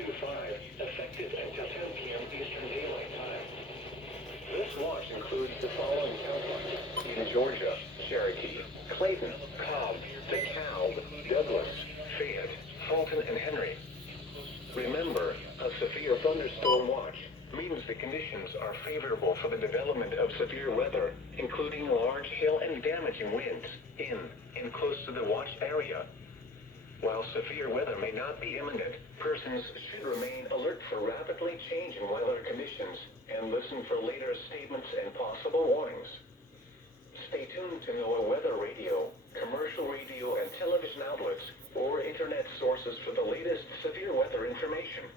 2 to 5, effective until 10 p.m. Eastern Daylight Time. This watch includes the following counties: in Georgia: Cherokee, Clayton, Cobb, DeKalb, Douglas, Fayette, Fulton, and Henry. Remember, a severe thunderstorm watch means the conditions are favorable for the development of severe weather, including large hail and damaging winds in and close to the watched area. While severe weather may not be imminent, persons should remain alert for rapidly changing weather conditions and listen for later statements and possible warnings. Stay tuned to NOAA weather radio, commercial radio and television outlets, or internet sources for the latest severe weather information.